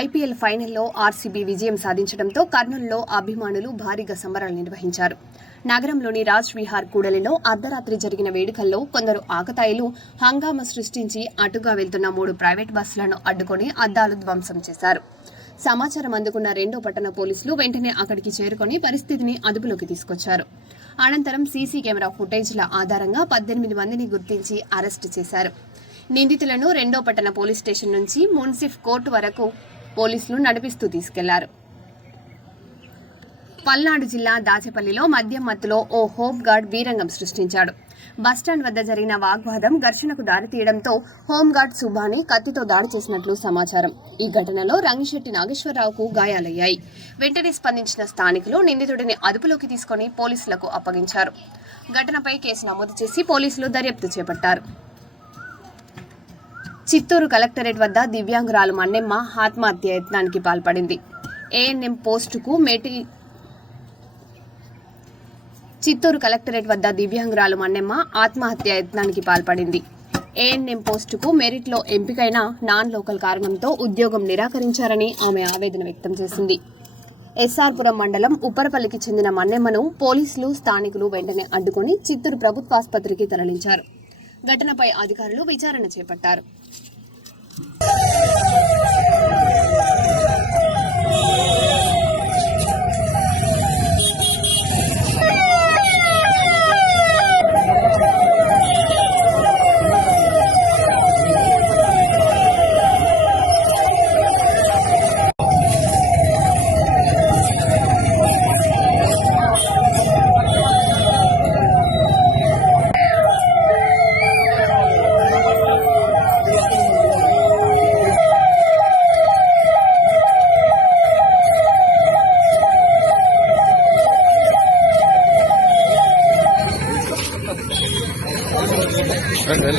IPL ఫైనల్లో RCB విజయం సాధించడంతో కర్నూలులో అభిమానులు భారీగా సంబరాలు నిర్వహించారు. నగరంలోని రాజ్ విహార్ కూడలిలో అర్ధరాత్రి జరిగిన వేడుకల్లో కొందరు ఆకతాయిలు హంగామా సృష్టించి అటుగా వెళ్తున్న 3 ప్రైవేట్ బస్సులను అడ్డుకొని అద్దాలు ధ్వంసం చేశారు. సమాచారం అందుకున్న 2వ పట్టణ పోలీసులు వెంటనే అక్కడికి చేరుకొని పరిస్థితిని అదుపులోకి తీసుకొచ్చారు. అనంతరం సీసీ కెమెరా ఫుటేజ్ల ఆధారంగా 18 మందిని గుర్తించి అరెస్టు చేశారు. నిందితులను 2వ పట్టణ పోలీస్ స్టేషన్ నుంచి మున్సిఫ్ కోర్టు వరకు పోలీసులు నడిపిస్తూ తీసుకెళ్లారు. పల్నాడు జిల్లా దాచేపల్లిలో మద్యం మత్తులో ఓ హోమ్ గార్డ్ వీరంగం సృష్టించాడు. బస్టాండ్ వద్ద జరిగిన వాగ్వాదం ఘర్షణకు దారితీయడంతో హోంగార్డ్ సుబ్బాని కత్తితో దాడి చేసినట్లు సమాచారం. ఈ ఘటనలో రంగిశెట్టి నాగేశ్వరరావుకు గాయాలయ్యాయి. వెంటనే స్పందించిన స్థానికులు నిందితుడిని అదుపులోకి తీసుకుని పోలీసులకు అప్పగించారు. ఘటనపై కేసు నమోదు చేసి పోలీసులు దర్యాప్తు చేపట్టారు. చిత్తూరు కలెక్టరేట్ వద్ద దివ్యాంగురాలు మన్నెమ్మ ఆత్మహత్య యత్నానికి పాల్పడింది. చిత్తూరు కలెక్టరేట్ వద్ద దివ్యాంగురాలు మన్నెమ్మ ఆత్మహత్య యత్నానికి పాల్పడింది. ఏఎన్ఎం పోస్టుకు మెరిట్లో ఎంపికైన నాన్ లోకల్ కారణంతో ఉద్యోగం నిరాకరించారని ఆమె ఆవేదన వ్యక్తం చేసింది. ఎస్ఆర్పురం మండలం ఉప్పరపల్లికి చెందిన మన్నెమ్మను పోలీసులు స్థానికులు వెంటనే అడ్డుకొని చిత్తూరు ప్రభుత్వాసుపత్రికి తరలించారు. ఘటనపై అధికారులు విచారణ చేపట్టారు. Ven.